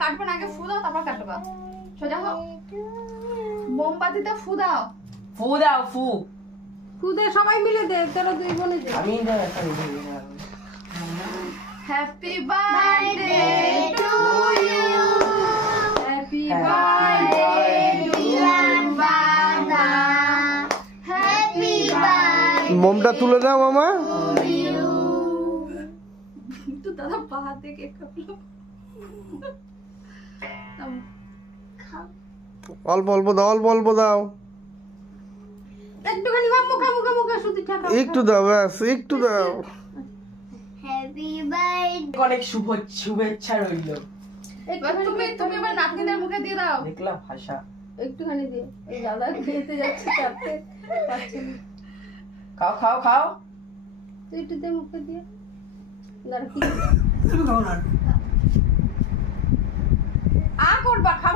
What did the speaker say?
কাটবে না, আগে ফু দাও তারপর কাটবা। সোজা হও, মোমবাতিতে ফু দাও। ফু দাও, ফু দে, সবাই মিলে দে, তোরা দুই বোনে দে। আমি একটা happy birthday to you, happy birthday dear বাবা, হ্যাপি বার্থডে। মোমটা তুলে দাও মামা। তো দাদা বাহাতে কেক কাটলো। অল্প অল্প দাও, অল্প অল্প দাও, একটুখানি ভাব, মুখে শুধু ঠাকা। একটু দাও, ব্যাস একটু দাও। Happy birthday. অনেক শুভেচ্ছা রইল। তুমি এবার নাতনিদের মুখে দিয়ে দাও। দেখলাম ভাষা। একটুখানি দিয়ে, এই দাদা খেতে যাচ্ছে তাতে পাচ্ছে না। খাও খাও খাও। তুই একটু দে মুখে দিয়ে। দাঁড়া, কি আ করবা, খাও।